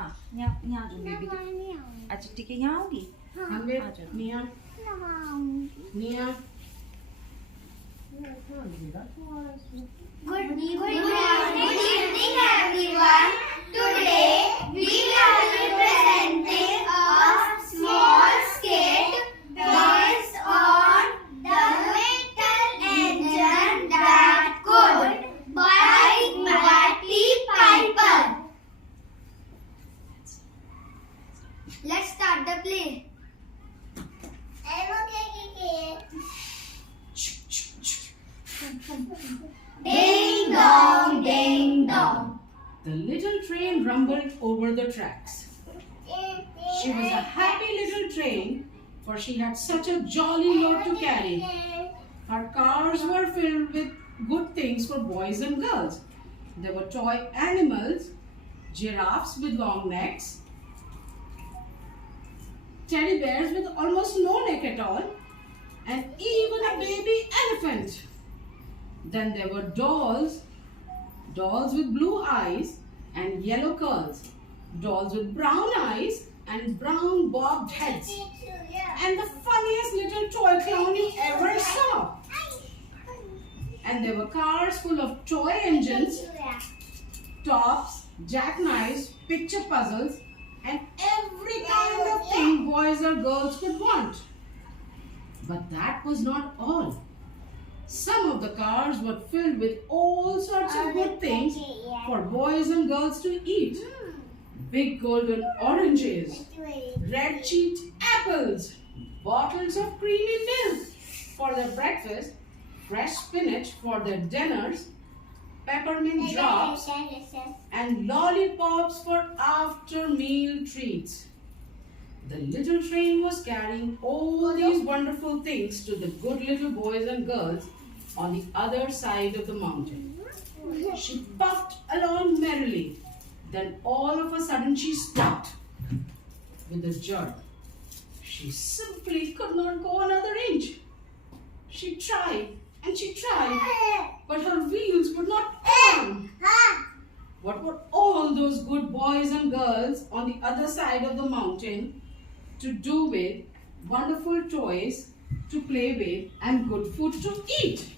हाँ यहाँ जो बेबी। अच्छा ठीक है, यहाँ होगी। Nia. Nia. Good evening, everyone. Today we are representing a small skit based on the little engine that could by Watty Piper. Let's start the play. Ding dong, ding dong. The little train rumbled over the tracks. She was a happy little train, for she had such a jolly load to carry. Her cars were filled with good things for boys and girls. There were toy animals, giraffes with long necks, teddy bears with almost no neck at all, and even a baby elephant. Then there were dolls with blue eyes and yellow curls, dolls with brown eyes and brown bobbed heads, and the funniest little toy clown you ever saw. And there were cars full of toy engines, tops, jackknives, picture puzzles, and every kind of thing boys or girls could want. But that was not all. Some of the cars were filled with all sorts of good things for boys and girls to eat. Big golden oranges, red cheeked apples, bottles of creamy milk for their breakfast, fresh spinach for their dinners, peppermint drops, and lollipops for after meal treats. The little train was carrying all these wonderful things to the good little boys and girls on the other side of the mountain. She puffed along merrily. Then all of a sudden she stopped with a jerk. She simply could not go another inch. She tried and she tried, but her wheels would not turn. What were all those good boys and girls on the other side of the mountain to do with wonderful toys to play with and good food to eat?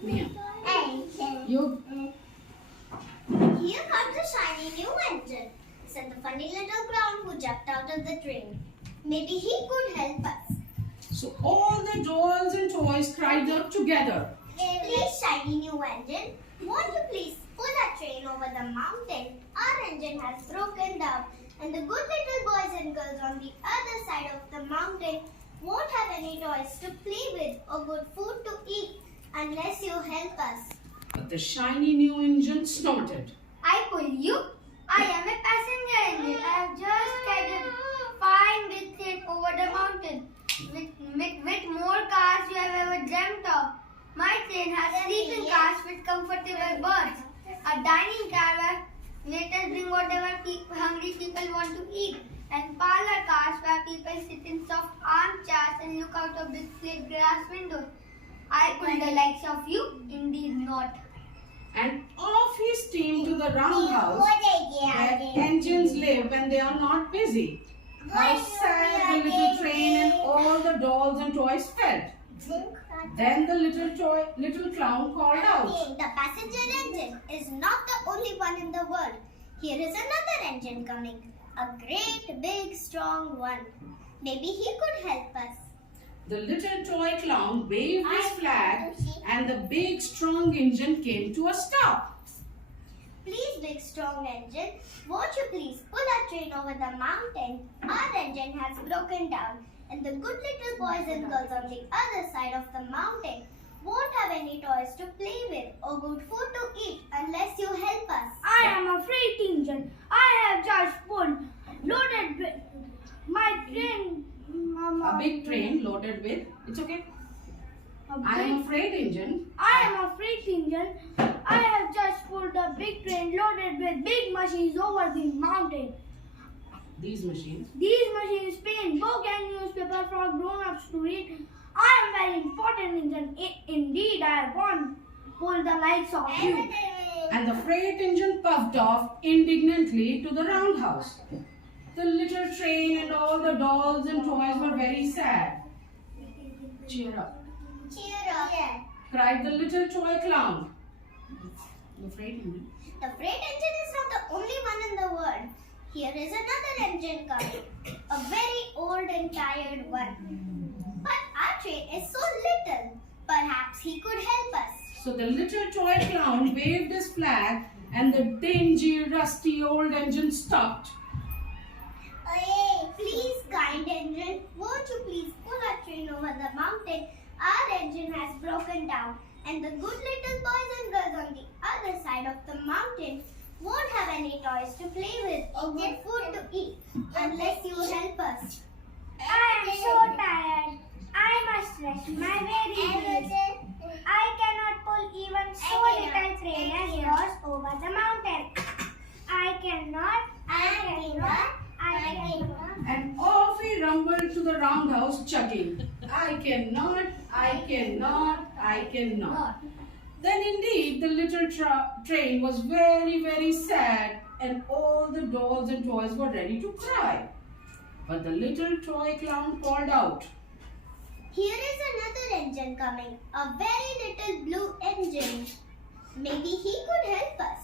Mia, you. Here comes a shiny new engine, said the funny little clown who jumped out of the train. Maybe he could help us. So all the dolls and toys cried out together. Please, shiny new engine, won't you please pull that train over the mountain? Our engine has broken down, and the good little boys and girls on the other side of the mountain won't have any toys to play with or good food to eat unless you help us. But the shiny new engine snorted. I pull you. I am a passenger engine. I have just carried a fine big train over the mountain with more cars you have ever dreamt of. My train has sleeping cars with comfortable berths, a dining car where waiters bring whatever hungry people want to eat, and parlor cars where people sit in soft armchairs and look out of big slate glass windows. I pull the likes of you? Indeed not. And off he steamed to the roundhouse where engines live when they are not busy. How sad the little train and all the dolls and toys felt. Then the little clown called out. The passenger engine is not the only one in the world. Here is another engine coming. A great, big, strong one. Maybe he could help us. The little toy clown waved his flag and the big, strong engine came to a stop. Please, big, strong engine, won't you please pull our train over the mountain? Our engine has broken down, and the good little boys and girls on the other side of the mountain won't have any toys to play with or good food to eat unless you help us. I am a freight engine. I have just loaded with my train. A big train loaded with, it's okay. I am a freight engine. I am a freight engine. I have just pulled a big train loaded with big machines over the mountain. These machines. These machines print book and newspaper for grown-ups to read. I am very important engine. Indeed, I have won pull the likes of you. And the freight engine puffed off indignantly to the roundhouse. The little train and all the dolls and toys were very sad. Cheer up, Cheer up. Yeah. cried the little toy clown. The freight engine. The freight engine is not the only one in the world. Here is another engine coming. A very old and tired one. But our train is so little. Perhaps he could help us. So the little toy clown waved his flag and the dingy, rusty old engine stopped. Hey, please, kind engine, won't you please pull our train over the mountain? Our engine has broken down, and the good little boys and girls on the other side of the mountain won't have any toys to play with or good food to eat unless you help us. I am so tired. I must rest my very legs. I cannot pull even so little train as yours over the mountain. I cannot. And off he rumbled to the roundhouse chuckling. I cannot, I cannot, I cannot. Then indeed the little train was very, very sad and all the dolls and toys were ready to cry. But the little toy clown called out. Here is another engine coming, a very little blue engine. Maybe he could help us.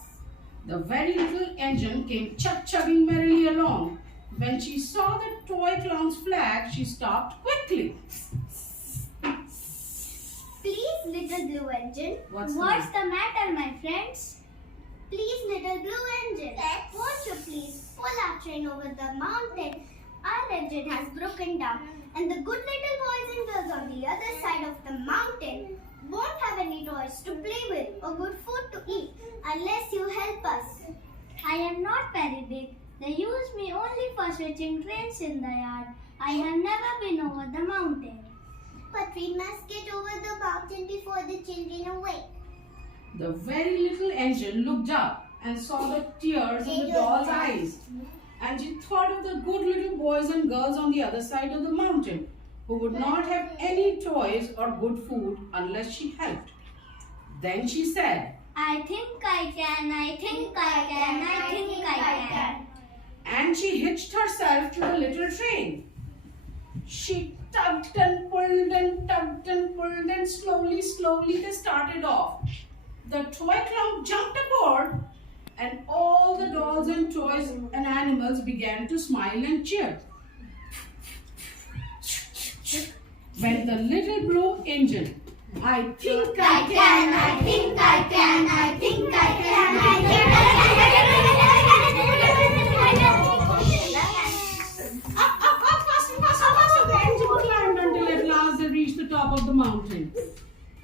The very little engine came chugging merrily along. When she saw the toy clown's flag, she stopped quickly. Please, little blue engine. What's the matter, my friends? Please, little blue engine. Won't you please pull our train over the mountain? Our engine has broken down, and the good little boys and girls on the other side of the mountain won't have any toys to play with or good food to eat unless you help us. I am not very big. They use me only for switching trains in the yard. I have never been over the mountain. But we must get over the mountain before the children awake. The very little engine looked up and saw the tears in the doll's eyes. And she thought of the good little boys and girls on the other side of the mountain who would not have any toys or good food unless she helped. Then she said, I think I can, I think I can, I think I can. And she hitched herself to the little train. She tugged and pulled and tugged and pulled and slowly they started off. The toy clown jumped aboard and all the dolls and toys and animals began to smile and cheer. When the little blue engine, I think I can, I think I can, I think I can, I think I can. Up, faster, the engine climbed until at last they reached the top of the mountain.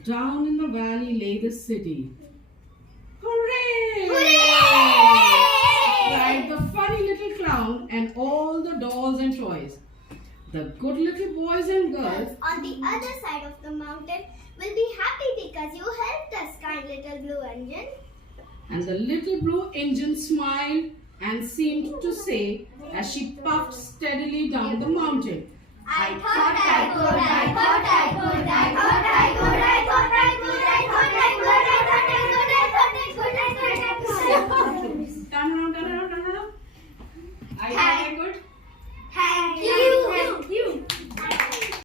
Down in the valley lay the city. Hooray! Cried the funny little clown and all the dolls and toys. The good little boys and girls on the other side of the mountain will be happy because you helped us, kind little blue engine. And the little blue engine smiled and seemed to say as she puffed steadily down the mountain, I thought I could, I thought